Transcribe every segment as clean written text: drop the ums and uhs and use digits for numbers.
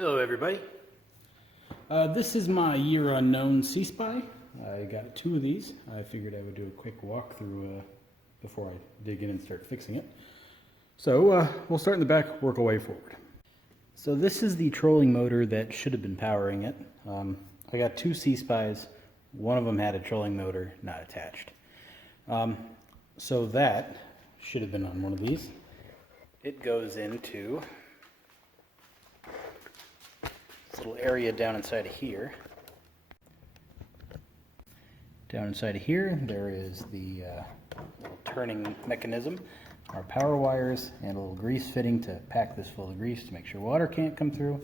Hello everybody. This is my year unknown Sea-Spi. I got two of these. I figured I would do a quick walkthrough before I dig in and start fixing it. So we'll start in the back, work our way forward. So this is the trolling motor that should have been powering it. I got two Sea-Spis. One of them had a trolling motor not attached. So that should have been on one of these. It goes into little area down inside of here. Down inside of here, there is the little turning mechanism, our power wires, and a little grease fitting to pack this full of grease to make sure water can't come through.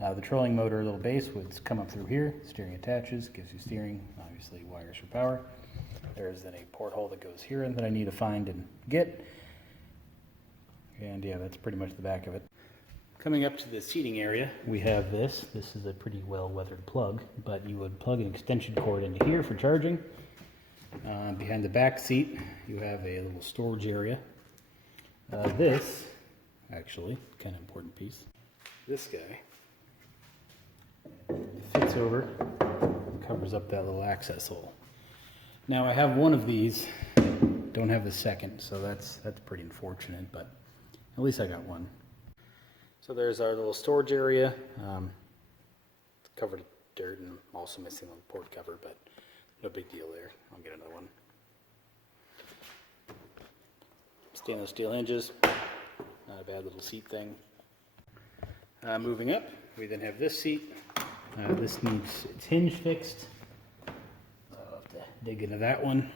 The trolling motor little base would come up through here. Steering attaches, gives you steering, obviously wires for power. There is then a porthole that goes here that I need to find and get. And yeah, that's pretty much the back of it. Coming up to the seating area, we have this. This is a pretty well-weathered plug, but you would plug an extension cord into here for charging. Behind the back seat, you have a little storage area. This, actually, kind of important piece. This guy fits over, covers up that little access hole. Now I have one of these, don't have the second, so that's pretty unfortunate, but at least I got one. So there's our little storage area. It's covered in dirt and I'm also missing the port cover, but no big deal there. I'll get another one. Stainless steel hinges, not a bad little seat thing. Moving up, we then have this seat. This needs its hinge fixed. I'll have to dig into that one.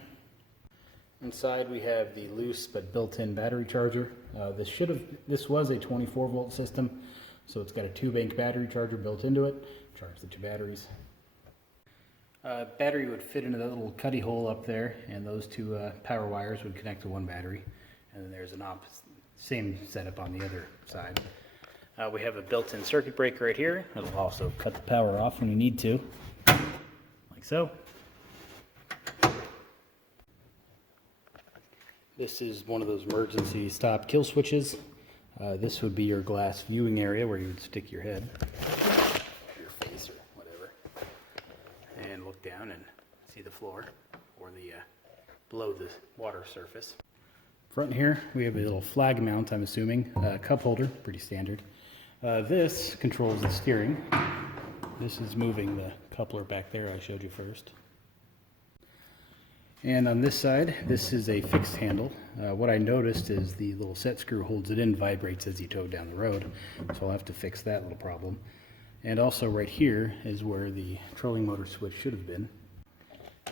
Inside we have the loose but built-in battery charger. This was a 24-volt system, so it's got a 2-bank battery charger built into it. Charge the two batteries. Battery would fit into that little cuddy hole up there, and those two power wires would connect to one battery. And then there's an same setup on the other side. We have a built-in circuit breaker right here. It'll also cut the power off when you need to, like so. This is one of those emergency stop kill switches. This would be your glass viewing area where you would stick your head, your face or whatever, and look down and see the floor or the below the water surface. Front here we have a little flag mount, I'm assuming, cup holder, pretty standard. This controls the steering. This is moving the coupler back there I showed you first. And on this side, this is a fixed handle. What I noticed is the little set screw holds it in, vibrates as you tow down the road. So I'll have to fix that little problem. And also right here is where the trolling motor switch should have been.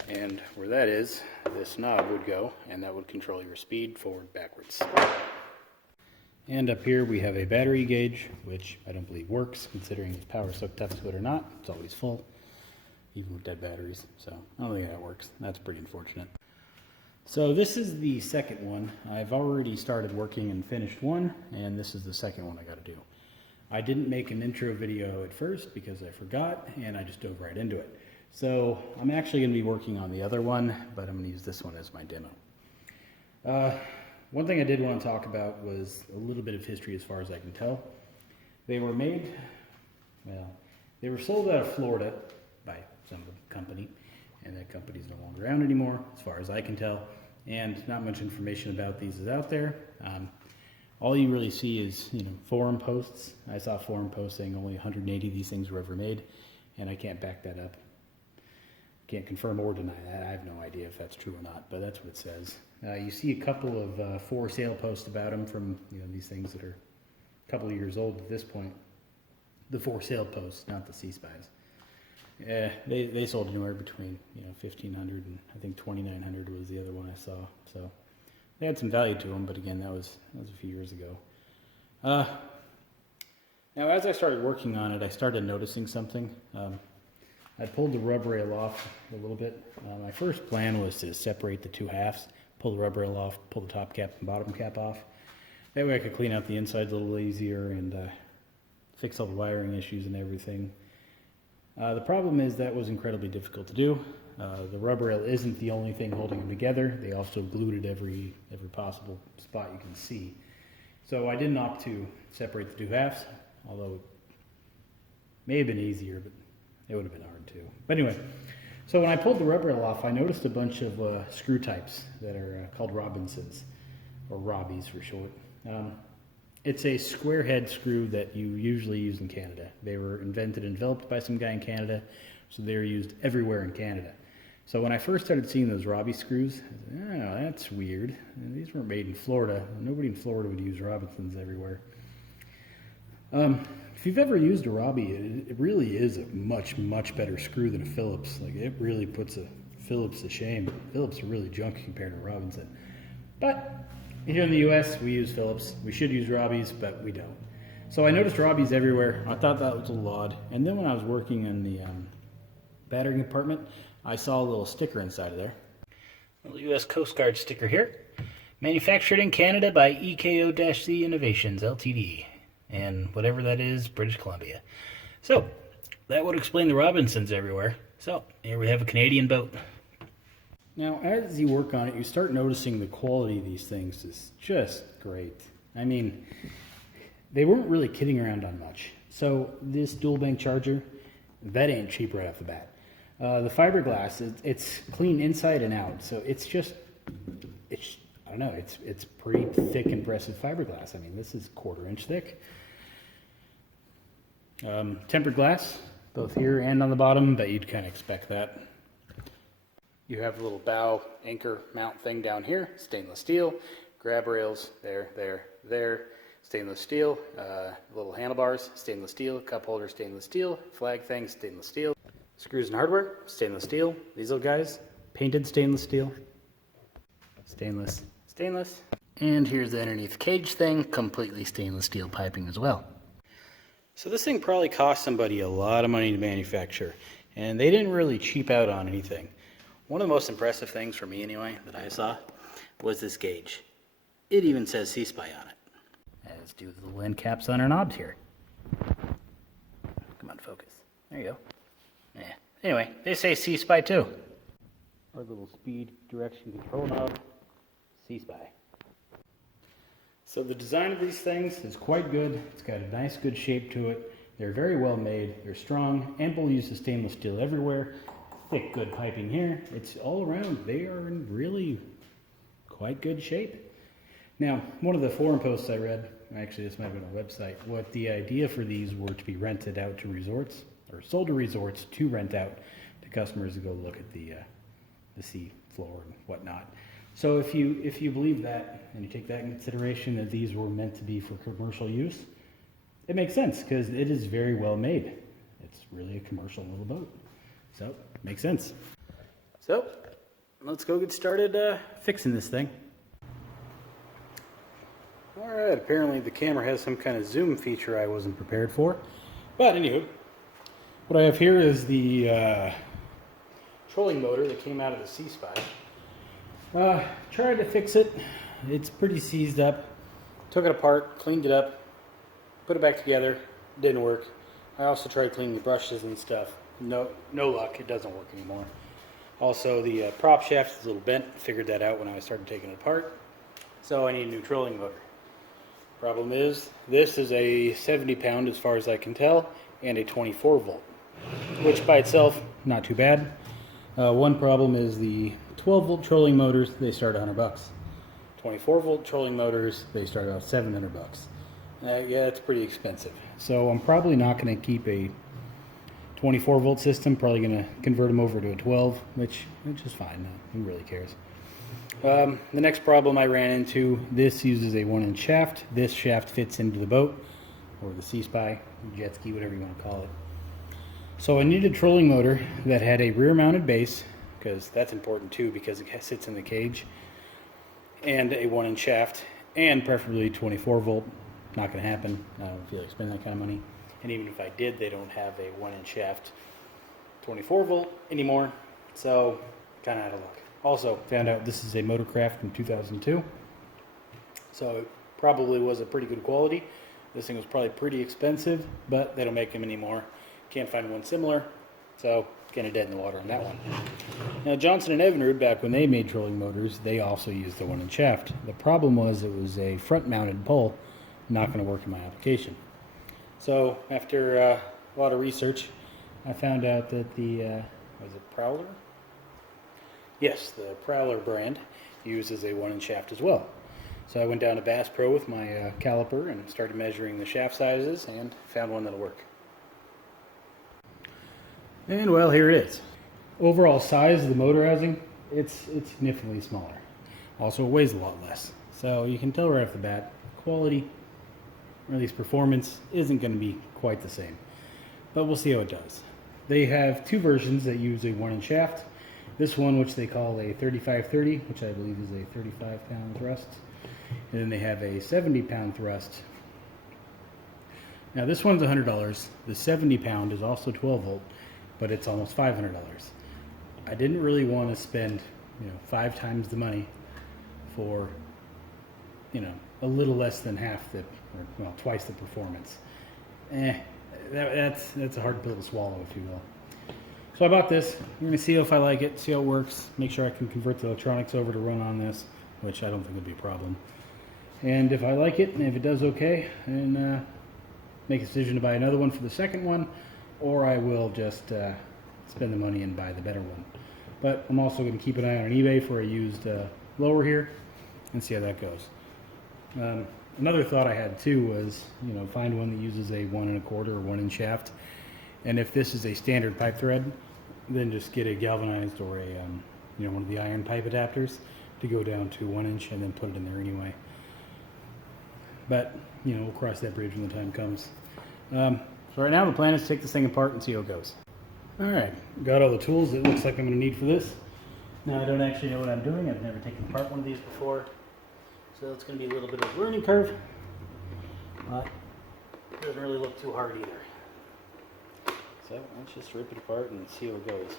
And where that is, this knob would go, and that would control your speed forward, backwards. And up here we have a battery gauge, which I don't believe works, considering if power's hooked up to it or not. It's always full, even with dead batteries, so I don't think that works. That's pretty unfortunate. So this is the second one. I've already started working and finished one, and this is the second one I got to do. I didn't make an intro video at first because I forgot, and I just dove right into it. So I'm actually going to be working on the other one, but I'm going to use this one as my demo. One thing I did want to talk about was a little bit of history as far as I can tell. They were made, well, they were sold out of Florida by some company, and that company's no longer around anymore as far as I can tell, and not much information about these is out there. All you really see is forum posts. I saw forum posts saying only 180 of these things were ever made, and I can't back that up. Can't confirm or deny that. I have no idea if that's true or not, but that's what it says. You see a couple of for sale posts about them from these things that are a couple of years old at this point. The for sale posts, not the Sea-Spis. Yeah, they sold anywhere between $1,500 and I think $2,900 was the other one I saw. So they had some value to them, but again, that was a few years ago. Now, as I started working on it, I started noticing something. I pulled the rub rail off a little bit. My first plan was to separate the two halves, pull the rub rail off, pull the top cap and bottom cap off. That way I could clean out the insides a little easier and fix all the wiring issues and everything. The problem is that was incredibly difficult to do. The rub rail isn't the only thing holding them together. They also glued it every possible spot you can see. So I didn't opt to separate the two halves, although May have been easier, but it would have been hard too. But anyway, so when I pulled the rub rail off, I noticed a bunch of screw types that are called Robinsons, or Robbies for short. It's a square head screw that you usually use in Canada. They were invented and developed by some guy in Canada, so they're used everywhere in Canada. So when I first started seeing those Robbie screws, I said, oh, that's weird. These weren't made in Florida. Nobody in Florida would use Robinsons everywhere. If you've ever used a Robbie, it really is a much, much better screw than a Phillips. Like, it really puts a Phillips to shame. Phillips are really junk compared to Robinson. But here in the US, we use Phillips. We should use Robbies, but we don't. So I noticed Robbies everywhere. I thought that was a little odd. And then when I was working in the battering department, I saw a little sticker inside of there. A little US Coast Guard sticker here. Manufactured in Canada by EKO-C Innovations, Ltd. And whatever that is, British Columbia. So, that would explain the Robinsons everywhere. So, here we have a Canadian boat. Now, as you work on it, you start noticing the quality of these things is just great. I mean, they weren't really kidding around on much. So, this dual bank charger, that ain't cheap right off the bat. The fiberglass, it's clean inside and out, so it's I don't know, it's pretty thick, impressive fiberglass. I mean, this is 1/4 inch thick. Tempered glass, both here and on the bottom, but you'd kind of expect that. You have a little bow anchor mount thing down here, stainless steel, grab rails, there, stainless steel, little handlebars, stainless steel, cup holder, stainless steel, flag thing, stainless steel. Screws and hardware, stainless steel. These little guys, painted stainless steel. Stainless. And here's the underneath cage thing, completely stainless steel piping as well. So this thing probably cost somebody a lot of money to manufacture, and they didn't really cheap out on anything. One of the most impressive things for me anyway that I saw was this gauge. It even says Sea-Spi on it. As do the little end caps on our knobs here. Come on, focus. There you go. Yeah. Anyway, they say Sea-Spi too. Our little speed direction control knob, Sea-Spi. So the design of these things is quite good. It's got a nice, good shape to it. They're very well made. They're strong. Ample use of stainless steel everywhere. Thick, good piping here. It's all around. They are in really quite good shape. Now, one of the forum posts I read, actually this might have been on a website, what the idea for these were to be rented out to resorts, or sold to resorts to rent out to customers to go look at the sea floor and whatnot. So if you believe that and you take that in consideration that these were meant to be for commercial use, it makes sense because it is very well made. It's really a commercial little boat. So, makes sense. So, let's go get started fixing this thing. Alright, apparently the camera has some kind of zoom feature I wasn't prepared for. But anywho, what I have here is the trolling motor that came out of the Sea-Spi. Tried to fix it. It's pretty seized up. Took it apart, cleaned it up, put it back together. Didn't work. I also tried cleaning the brushes and stuff. No luck. It doesn't work anymore. Also, the prop shaft is a little bent. Figured that out when I started taking it apart. So I need a new trolling motor. Problem is, this is a 70 pound as far as I can tell, and a 24 volt, which by itself, not too bad. One problem is the 12 volt trolling motors, they start $100. 24 volt trolling motors, they start about $700. Yeah, it's pretty expensive. So I'm probably not going to keep a 24 volt system, probably going to convert them over to a 12, which is fine. Who really cares? The next problem I ran into, this uses a 1-inch shaft. This shaft fits into the boat, or the Sea-Spi, jet ski, whatever you want to call it. So I needed a trolling motor that had a rear mounted base, because that's important too, because it sits in the cage, and a 1-inch shaft, and preferably 24 volt. Not going to happen. I don't feel like spending that kind of money. And even if I did, they don't have a 1-inch shaft 24 volt anymore, so kind of out of luck. Also found out this is a Motorcraft from 2002, so it probably was a pretty good quality. This thing was probably pretty expensive, but they don't make them anymore. Can't find one similar, so kind of dead in the water on that one. Now Johnson and Evinrude, back when they made trolling motors, they also used the 1-inch shaft. The problem was it was a front mounted pole, not going to work in my application. So after a lot of research, I found out that the, was it Prowler? Yes, the Prowler brand uses a 1-inch shaft as well. So I went down to Bass Pro with my caliper and started measuring the shaft sizes and found one that'll work. And well, here it is. Overall size of the motor housing, it's significantly smaller. Also, it weighs a lot less. So you can tell right off the bat, quality, or at least performance, isn't going to be quite the same. But we'll see how it does. They have two versions that use a 1-inch shaft. This one, which they call a 3530, which I believe is a 35-pound thrust. And then they have a 70-pound thrust. Now this one's $100. The 70-pound is also 12-volt, but it's almost $500. I didn't really want to spend, 5 times the money for, a little less than half the, or well, twice the performance. That's a hard pill to swallow, if you will. So I bought this. We're going to see if I like it, see how it works, make sure I can convert the electronics over to run on this, which I don't think would be a problem. And if I like it, and if it does okay, then make a decision to buy another one for the second one, or I will just spend the money and buy the better one. But I'm also going to keep an eye on eBay for a used blower here and see how that goes. Another thought I had too was, find one that uses a 1 1/4 or 1-inch shaft. And if this is a standard pipe thread, then just get a galvanized or a, one of the iron pipe adapters to go down to 1 inch and then put it in there anyway. But, we'll cross that bridge when the time comes. So right now the plan is to take this thing apart and see how it goes. Alright, got all the tools it looks like I'm going to need for this. Now I don't actually know what I'm doing. I've never taken apart one of these before. So it's going to be a little bit of a learning curve. But it doesn't really look too hard either. So let's just rip it apart and see how it goes.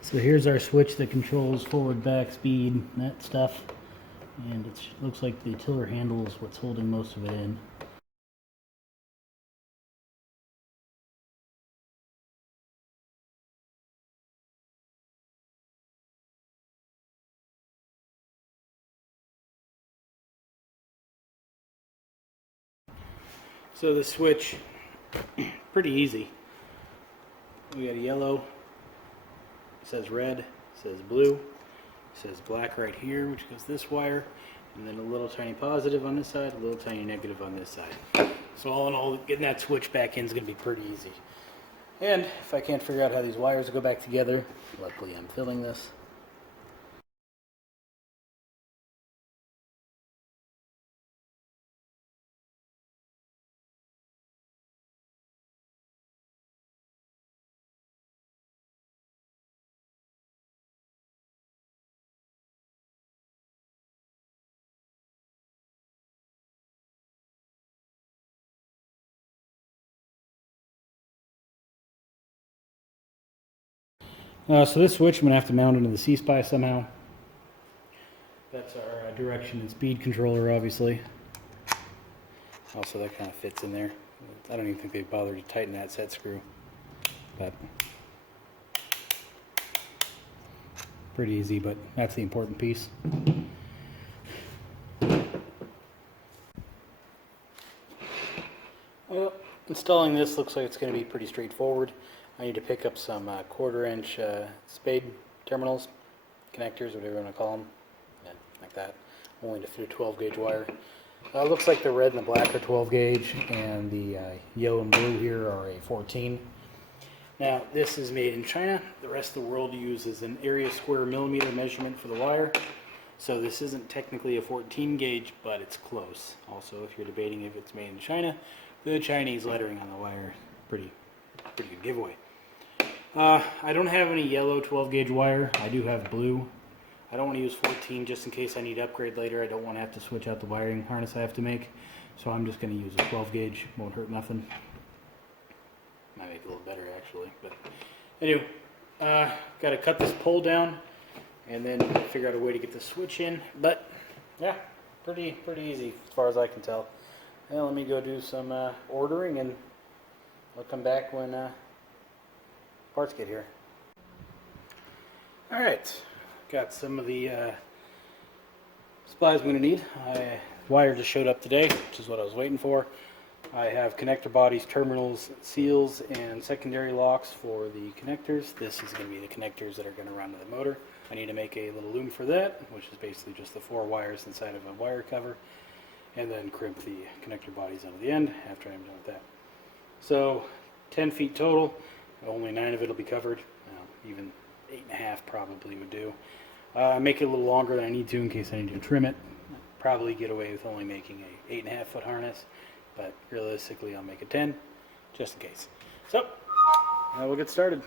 So here's our switch that controls forward, back, speed, that stuff. And it looks like the tiller handle is what's holding most of it in. So the switch, pretty easy. We got a yellow, it says red, it says blue, it says black right here, which goes this wire, and then a little tiny positive on this side, a little tiny negative on this side. So all in all, getting that switch back in is going to be pretty easy. And if I can't figure out how these wires go back together, luckily I'm filling this. So this switch I'm going to have to mount into the Sea-Spi somehow. That's our direction and speed controller, obviously. Also, that kind of fits in there. I don't even think they bothered to tighten that set screw. But pretty easy, but that's the important piece. Well, installing this looks like it's going to be pretty straightforward. I need to pick up some 1/4-inch spade terminals, connectors, whatever you want to call them, yeah, like that. Only to fit a 12-gauge wire. Looks like the red and the black are 12 gauge, and the yellow and blue here are a 14. Now, this is made in China. The rest of the world uses an area square millimeter measurement for the wire. So this isn't technically a 14 gauge, but it's close. Also, if you're debating if it's made in China, the Chinese lettering on the wire, pretty good giveaway. I don't have any yellow 12 gauge wire. I do have blue. I don't want to use 14 just in case I need to upgrade later. I don't want to have to switch out the wiring harness I have to make. So I'm just going to use a 12 gauge. Won't hurt nothing. Might make it a little better actually. But anyway, got to cut this pole down and then figure out a way to get the switch in. But yeah, pretty easy as far as I can tell. Well, let me go do some ordering and I'll come back when parts get here. Alright, got some of the supplies I'm going to need. Wire just showed up today, which is what I was waiting for. I have connector bodies, terminals, seals, and secondary locks for the connectors. This is going to be the connectors that are going to run to the motor. I need to make a little loom for that, which is basically just the 4 wires inside of a wire cover, and then crimp the connector bodies onto the end after I'm done with that. So 10 feet total, only 9 of it will be covered. Even 8.5 probably would do. Make it a little longer than I need to in case I need to trim it. Probably get away with only making a 8.5 foot harness, but realistically I'll make it 10 just in case. So we'll get started.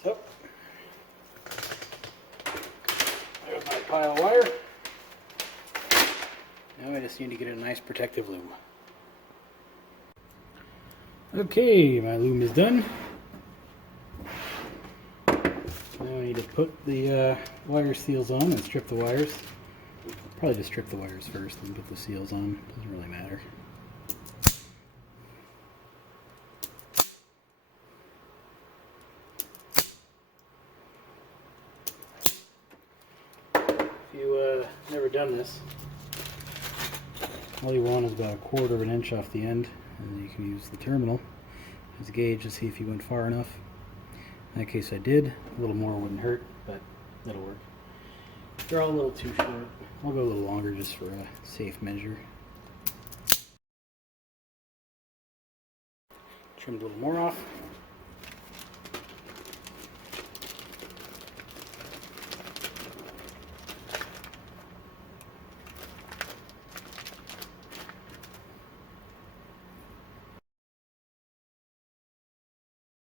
So there's my pile of wire. Now I just need to get a nice protective loom. Okay, my loom is done. Now I need to put the wire seals on and strip the wires. Probably just strip the wires first and put the seals on. Doesn't really matter. If you've never done this, all you want is about 1/4 of an inch off the end, and then you can use the terminal as a gauge to see if you went far enough. In that case I did. A little more wouldn't hurt, but that'll work. They're all a little too short. I'll go a little longer just for a safe measure. Trimmed a little more off.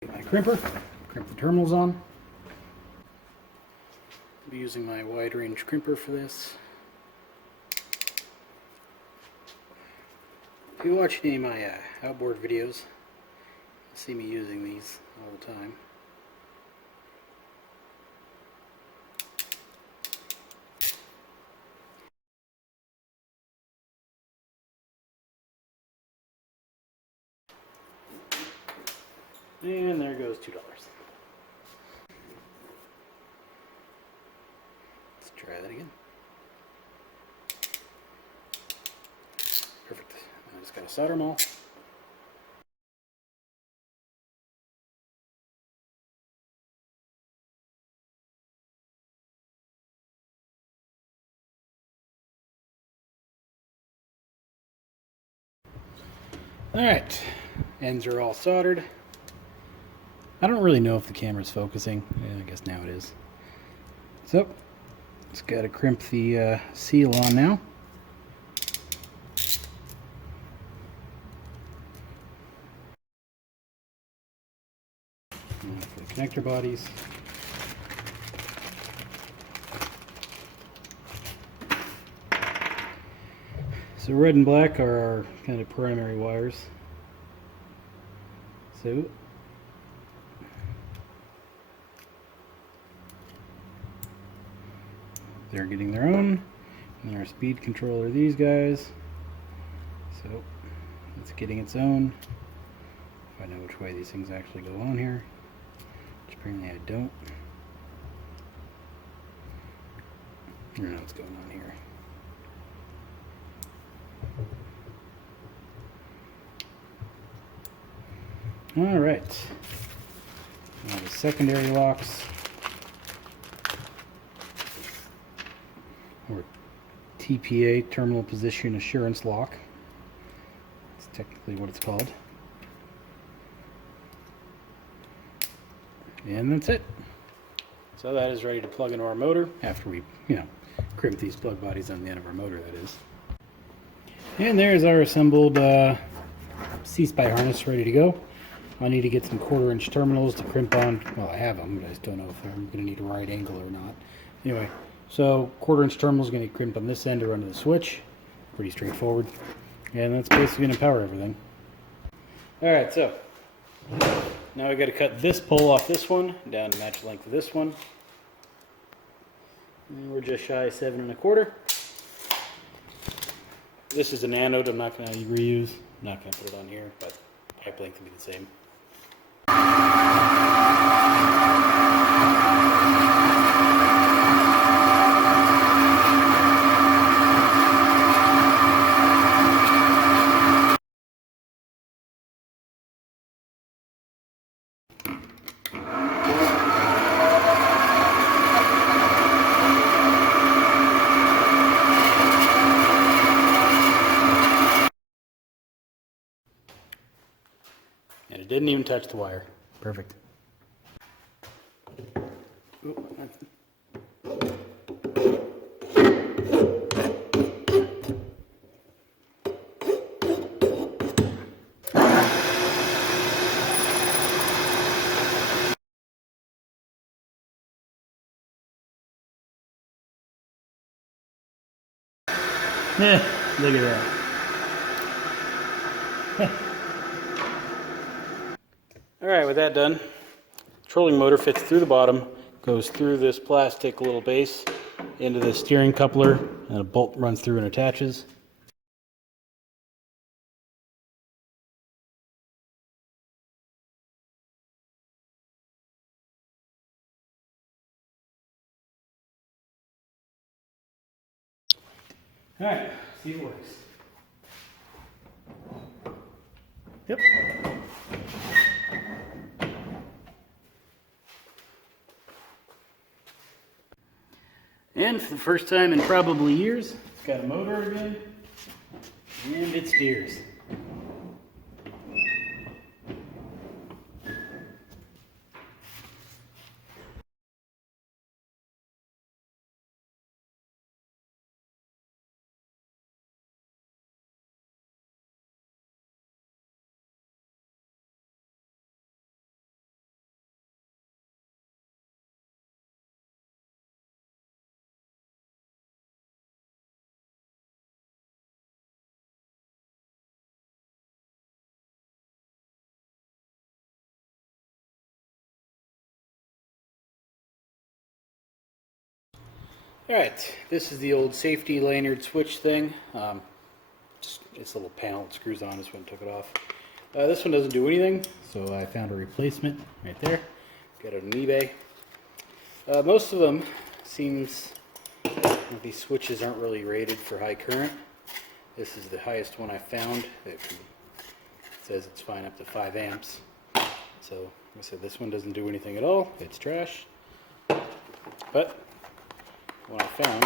My crimper, crimp the terminals on. I'll be using my wide range crimper for this. If you watch any of my outboard videos, you'll see me using these all the time. And there goes $2. Let's try that again. Perfect. I just got to solder them all. Alright, ends are all soldered. I don't really know if the camera's focusing. Yeah, I guess now it is. So, just got to crimp the seal on now. And for the connector bodies. So red and black are our kind of primary wires. So they're getting their own, and our speed controller, these guys. So it's getting its own. If I know which way these things actually go on here, which apparently I don't. I don't know what's going on here. All right. Now the secondary locks, or TPA, Terminal Position Assurance Lock. That's technically what it's called. And that's it. So that is ready to plug into our motor after we, crimp these plug bodies on the end of our motor, that is. And there's our assembled Sea-Spi harness ready to go. I need to get some 1/4 inch terminals to crimp on. Well, I have them, but I just don't know if I'm going to need a right angle or not. Anyway, so 1/4 inch terminal is going to crimp on this end to run to the switch. Pretty straightforward. And that's basically going to power everything. Alright, so Now I got to cut this pole off this one down to match the length of this one. And we're just shy of 7 1/4. This is an anode I'm not going to reuse. I'm not going to put it on here, but pipe length will be the same. And it didn't even touch the wire. Perfect. Yeah, look at that. Alright, with that done, trolling motor fits through the bottom, goes through this plastic little base into the steering coupler, and a bolt runs through and attaches. Alright, see if it works. Yep. And for the first time in probably years, it's got a motor again, and it steers. Alright, this is the old safety lanyard switch thing. It's a little panel that screws on. This one took it off. This one doesn't do anything, so I found a replacement right there. Got it on eBay. Most of them seems like these switches aren't really rated for high current. This is the highest one I found. It says it's fine up to 5 amps. So, like I said, this one doesn't do anything at all. It's trash. But what I found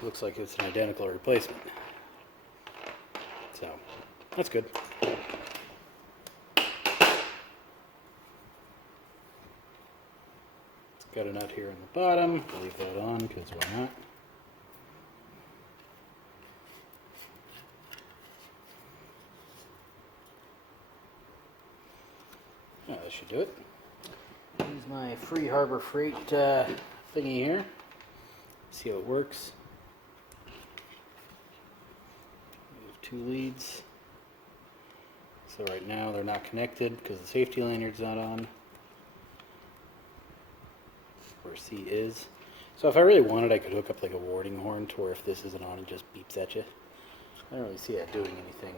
looks like it's an identical replacement. So, that's good. It's got a nut here on the bottom. I'll leave that on because why not? Oh, that should do it. Use my free Harbor Freight thingy here. See how it works. We have 2 leads. So right now they're not connected because the safety lanyard's not on. Where C is. So if I really wanted, I could hook up like a warning horn to where if this isn't on, it just beeps at you. I don't really see that doing anything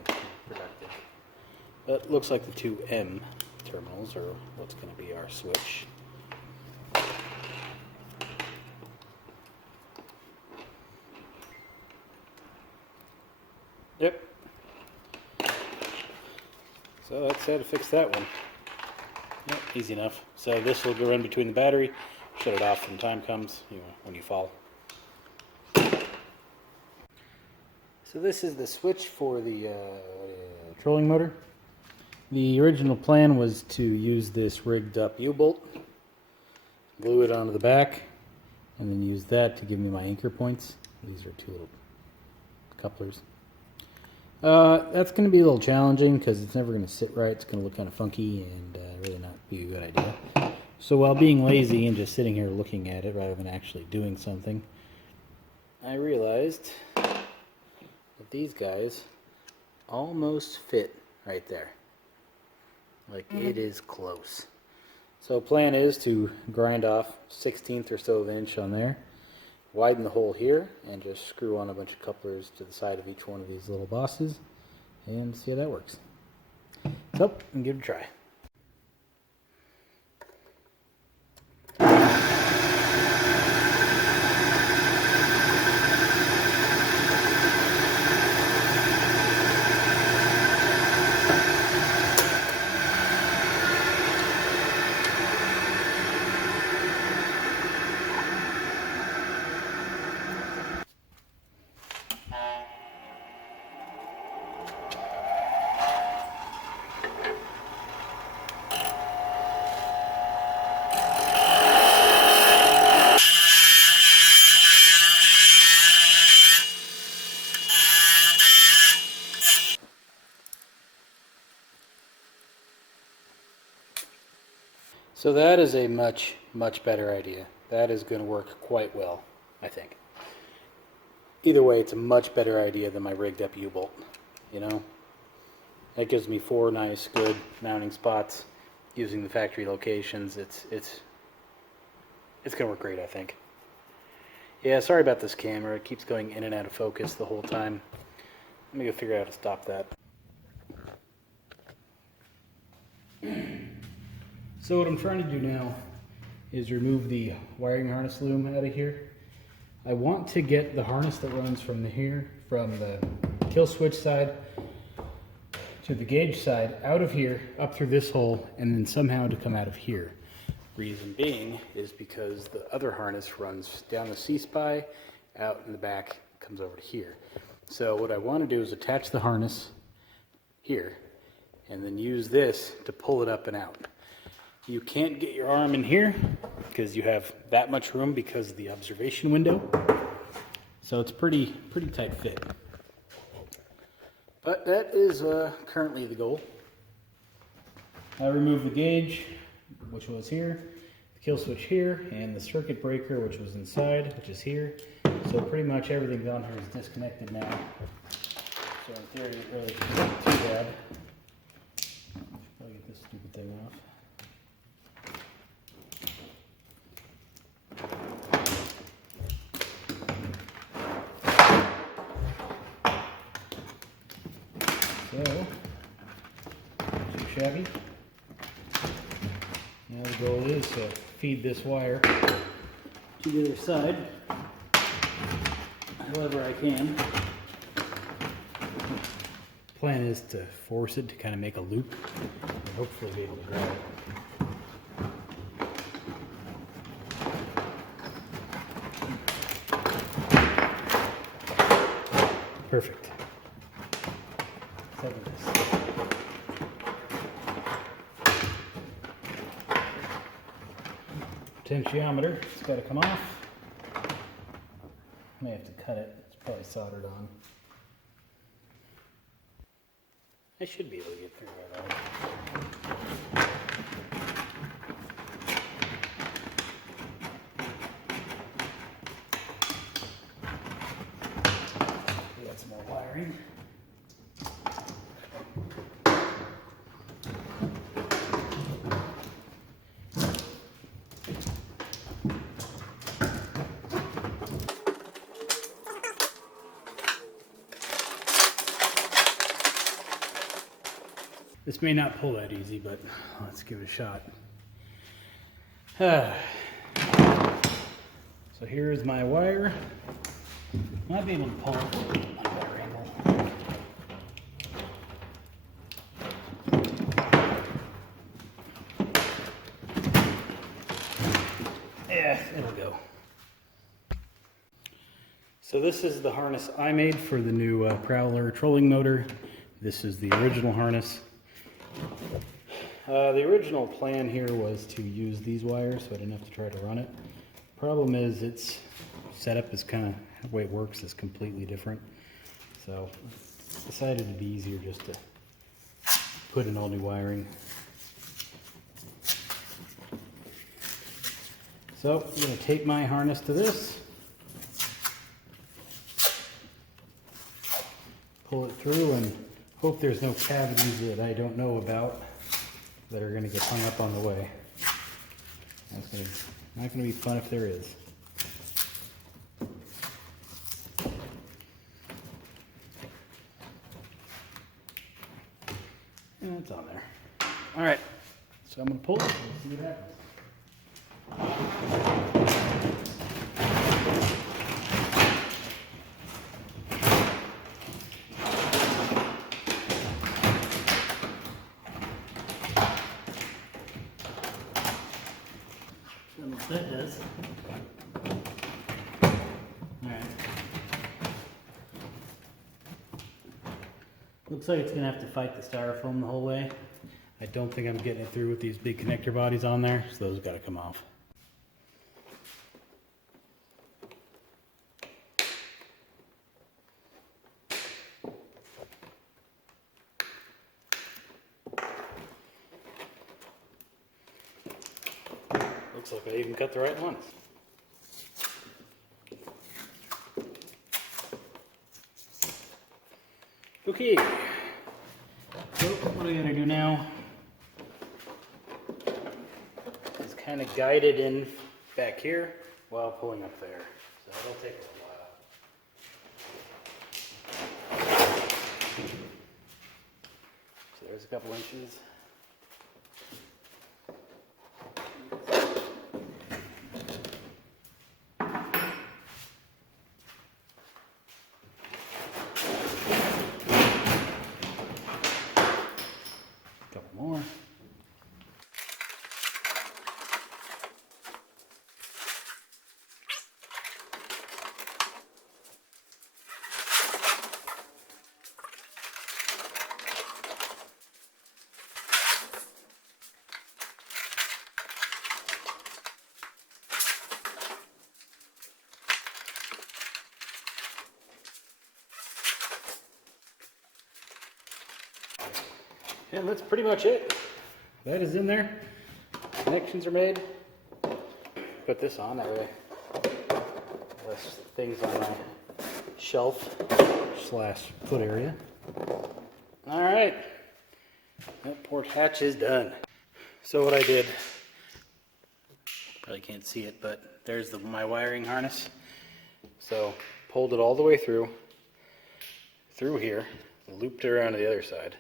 productive. But it looks like the 2 M terminals are what's going to be our switch. Yep. So that's how to fix that one. Yep, easy enough. So this will go in between the battery, shut it off when time comes, when you fall. So this is the switch for the trolling motor. The original plan was to use this rigged up U-bolt, glue it onto the back, and then use that to give me my anchor points. These are 2 little couplers. That's going to be a little challenging because it's never going to sit right. It's going to look kind of funky and really not be a good idea. So while being lazy and just sitting here looking at it rather than actually doing something, I realized that these guys almost fit right there. Like it is close. So plan is to grind off 1/16 or so of an inch on there, widen the hole here, and just screw on a bunch of couplers to the side of each one of these little bosses, and see how that works. So, and give it a try. So that is a much, much better idea. That is going to work quite well, I think. Either way, it's a much better idea than my rigged up U-bolt, you know? That gives me 4 nice, good mounting spots using the factory locations. It's going to work great, I think. Yeah, sorry about this camera. It keeps going in and out of focus the whole time. Let me go figure out how to stop that. So what I'm trying to do now is remove the wiring harness loom out of here. I want to get the harness that runs from here, from the kill switch side to the gauge side, out of here, up through this hole, and then somehow to come out of here. Reason being is because the other harness runs down the Sea-Spi, out in the back, comes over to here. So what I want to do is attach the harness here, and then use this to pull it up and out. You can't get your arm in here because you have that much room because of the observation window. So it's pretty tight fit. But that is currently the goal. I removed the gauge, which was here, the kill switch here, and the circuit breaker, which was inside, which is here. So pretty much everything down here is disconnected now. So in theory, it really shouldn't be too bad. I'll get this stupid thing off. So, too shabby. Now the goal is to feed this wire to the other side, however I can. Plan is to force it to kind of make a loop and hopefully be able to grab it. Perfect. Potentiometer, it's got to come off. May have to cut it, it's probably soldered on. I should be able to get through that all. We got some more wiring. This may not pull that easy, but let's give it a shot. So here is my wire. Might be able to pull it on a better angle. Yeah, it'll go. So this is the harness I made for the new Prowler trolling motor. This is the original harness. The original plan here was to use these wires, so I didn't have to try to run it. Problem is, its setup is kind of, the way it works is completely different. So I decided it'd be easier just to put in all new wiring. So I'm going to tape my harness to this, pull it through, and Hope there's no cavities that I don't know about that are going to get hung up on the way. That's not going to be fun if there is. And it's on there. All right, so I'm going to pull it and see what happens. What that does. Alright. Looks like it's going to have to fight the styrofoam the whole way. I don't think I'm getting it through with these big connector bodies on there, so those got to come off. Looks like I even cut the right ones. Okay, so what I gotta do now is kind of guide it in back here while pulling up there. So it'll take a while. So there's a couple inches. More. And that's pretty much it. That is in there. Connections are made. Put this on, that way less things on my shelf / foot area. All right, that port hatch is done. So what I did, probably can't see it, but there's my wiring harness. So pulled it all the way through here, looped it around to the other side.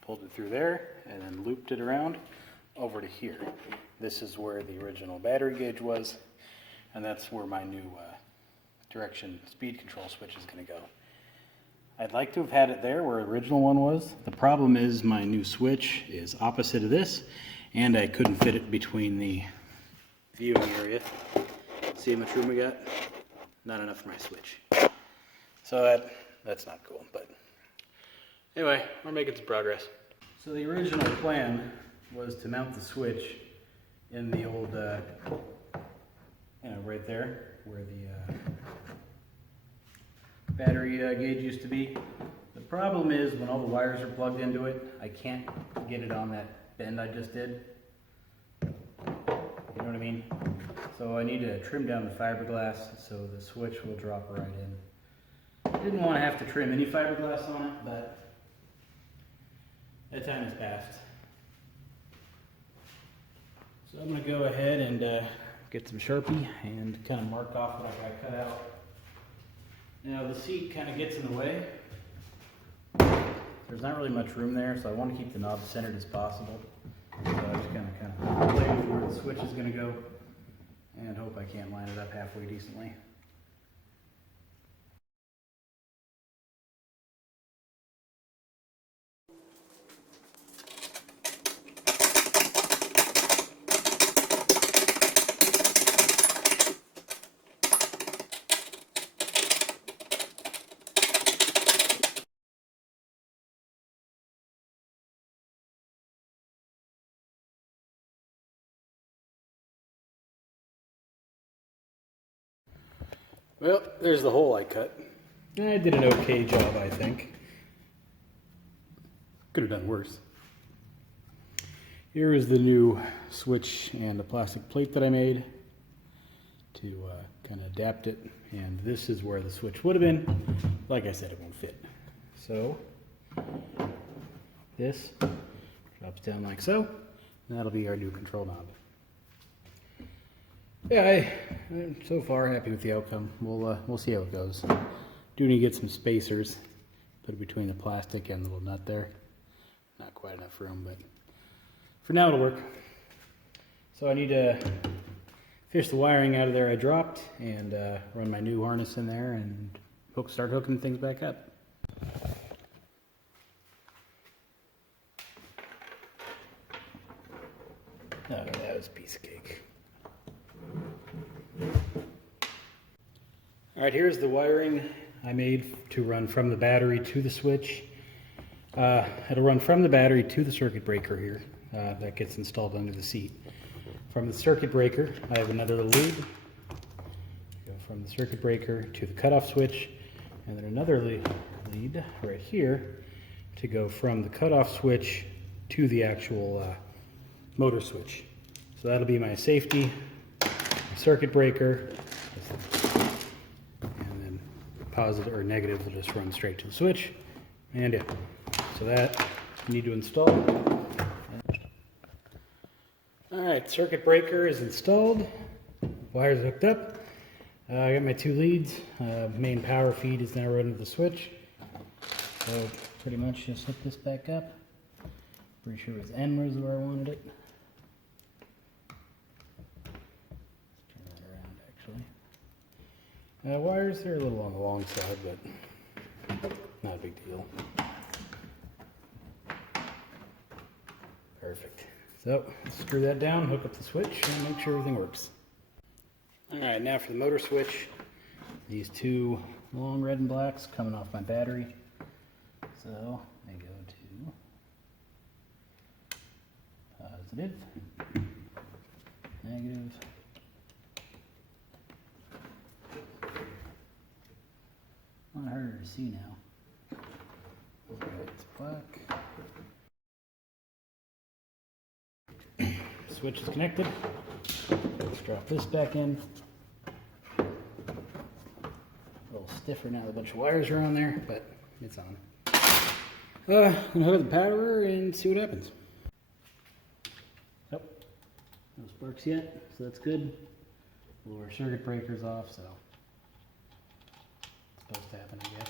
Pulled it through there and then looped it around over to here. This is where the original battery gauge was, and that's where my new direction speed control switch is going to go. I'd like to have had it there where the original one was. The problem is my new switch is opposite of this, and I couldn't fit it between the viewing area. See how much room we got? Not enough for my switch. So that's not cool, but anyway, we're making some progress. So the original plan was to mount the switch in the old, right there where the battery gauge used to be. The problem is when all the wires are plugged into it, I can't get it on that bend I just did. You know what I mean? So I need to trim down the fiberglass so the switch will drop right in. I didn't want to have to trim any fiberglass on it, but that time has passed. So I'm going to go ahead and get some Sharpie and kind of mark off what I got cut out. Now the seat kind of gets in the way. There's not really much room there, so I want to keep the knob centered as possible. So I just kind of play with where the switch is going to go and hope I can line it up halfway decently. Well, there's the hole I cut. I did an okay job, I think. Could have done worse. Here is the new switch and the plastic plate that I made to kind of adapt it and this is where the switch would have been. Like I said, it won't fit. So this drops down like so, and that'll be our new control knob. Yeah, I'm so far happy with the outcome. We'll see how it goes. Do need to get some spacers, put it between the plastic and the little nut there. Not quite enough room, but for now it'll work. So I need to fish the wiring out of there I dropped and run my new harness in there and start hooking things back up. Oh, that was a piece of cake. Alright, here's the wiring I made to run from the battery to the switch. It'll run from the battery to the circuit breaker here. That gets installed under the seat. From the circuit breaker, I have another little lead. Go from the circuit breaker to the cutoff switch, and then another lead right here to go from the cutoff switch to the actual motor switch. So that'll be my safety, circuit breaker, and then positive or negative will just run straight to the switch, and yeah. So that you need to install. Alright, circuit breaker is installed, wires hooked up. I got my two leads, main power feed is now running to the switch. So pretty much just hook this back up. Pretty sure it was N was where I wanted it. Let's turn that around actually. Wires are a little on the long side, but not a big deal. Perfect. So, screw that down, hook up the switch, and make sure everything works. Alright, now for the motor switch. These two long red and blacks coming off my battery. So, I go to positive, negative, a lot harder to see now. Alright, it's black. Switch is connected. Let's drop this back in. A little stiffer now, a bunch of wires are on there, but it's on. I'm gonna hook up the power and see what happens. Oh, no sparks yet, so that's good. Our circuit breaker's off, so it's supposed to happen, I guess.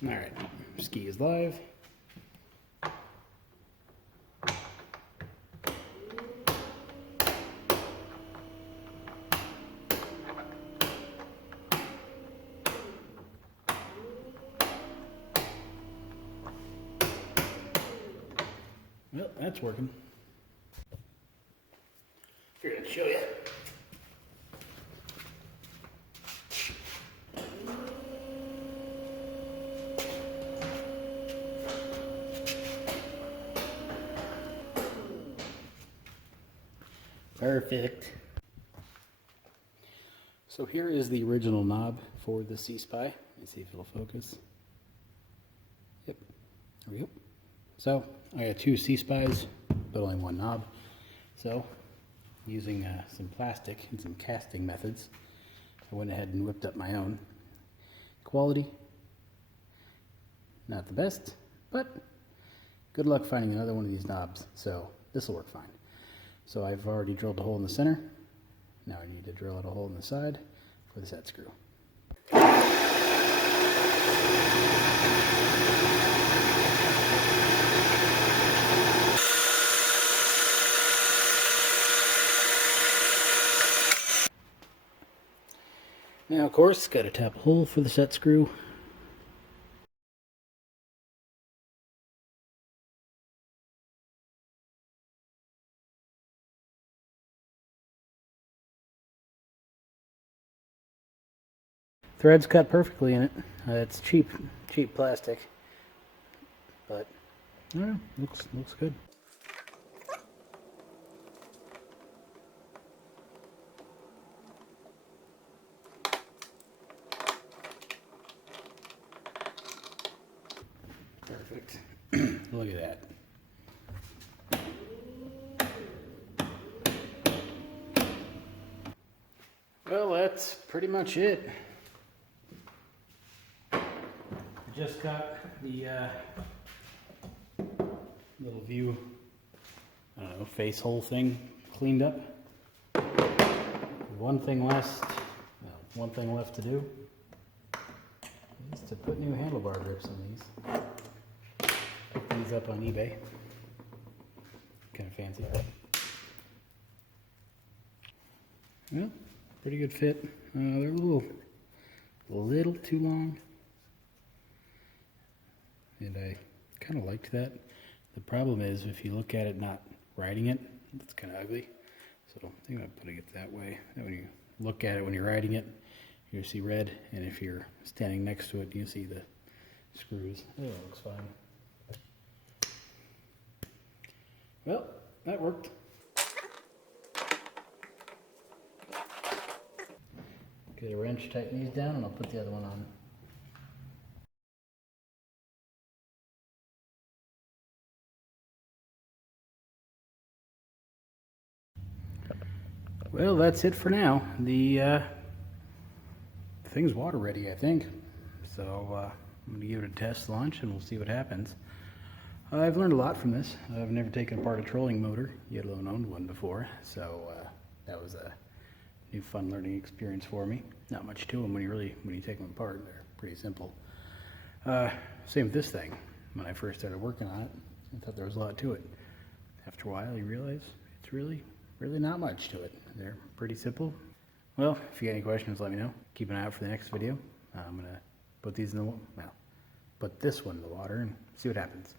Alright, ski is live. Well, that's working. Here, I'll show you. Perfect. So here is the original knob for the Sea-Spi. Let's see if it'll focus. Yep, there we go. So I got two Sea-Spis, but only one knob. So using some plastic and some casting methods, I went ahead and whipped up my own. Quality, not the best, but good luck finding another one of these knobs. So this will work fine. So I've already drilled a hole in the center. Now I need to drill out a hole in the side for the set screw. Now of course, got to tap a hole for the set screw. Threads cut perfectly in it. It's cheap plastic, but yeah, looks good. Perfect. Well, that's pretty much it. I just got the little view, I don't know, face hole thing cleaned up. One thing left to do is to put new handlebar grips on these. Pick these up on eBay. Kind of fancy. Well, pretty good fit. They're a little too long, and I kind of liked that. The problem is, if you look at it not riding it, it's kind of ugly. So I think I'm putting it that way. That when you look at it when you're riding it, you see red, and if you're standing next to it, you see the screws. Oh, it looks fine. Well, that worked. Get a wrench, tighten these down, and I'll put the other one on. Well, that's it for now. The thing's water ready, I think. So I'm going to give it a test launch and we'll see what happens. I've learned a lot from this. I've never taken apart a trolling motor, yet alone owned one before. So that was a new fun learning experience for me. Not much to them when you take them apart. They're pretty simple. Same with this thing. When I first started working on it, I thought there was a lot to it. After a while, you realize it's really not much to it. They're pretty simple. Well, if you got any questions, let me know. Keep an eye out for the next video. I'm gonna put this one in the water and see what happens.